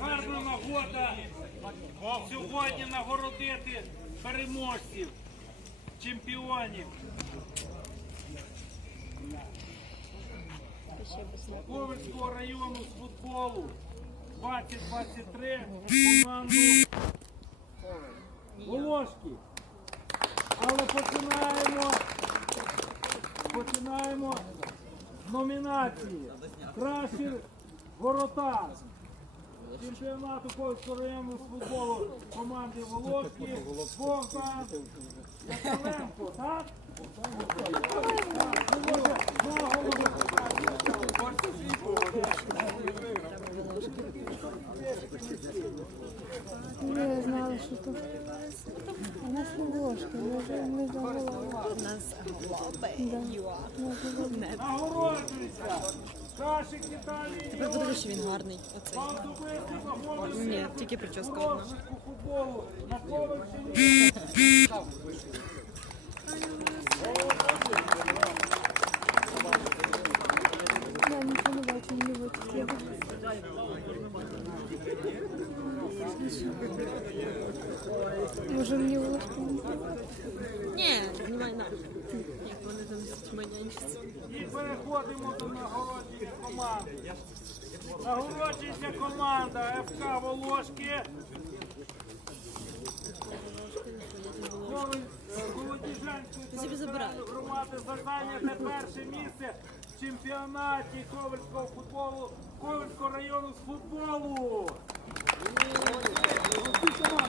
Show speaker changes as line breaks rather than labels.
Гарна нагода сьогодні нагородити переможців, чемпіонів. Ковальського району з футболу 2023 команду Волошки. Але починаємо. Починаємо номінації. Кращий воротар. Чемпіонату Ковальського району з футболу команди Волошки. Богдан Яковенко, так?
Не знала, що тут. У нас не ложки, ми вже не забула.
У нас голуби. Юа.
Нагороджується. Кашик Віталій.
Тепер подивись, що він гарний. Оцей.
Особистий вагомий
Ні, тільки прическа одна.
розвитку футболу на Ковальщині.
Я нічого не бачу, мені в очі сліди. Може мені ложки
І переходимо до нагородження команди. Нагороджується команда ФК Волошки. Коваль- е, громади за зайняте перше місце в чемпіонаті Ковальського футболу, Ковальського району з футболу.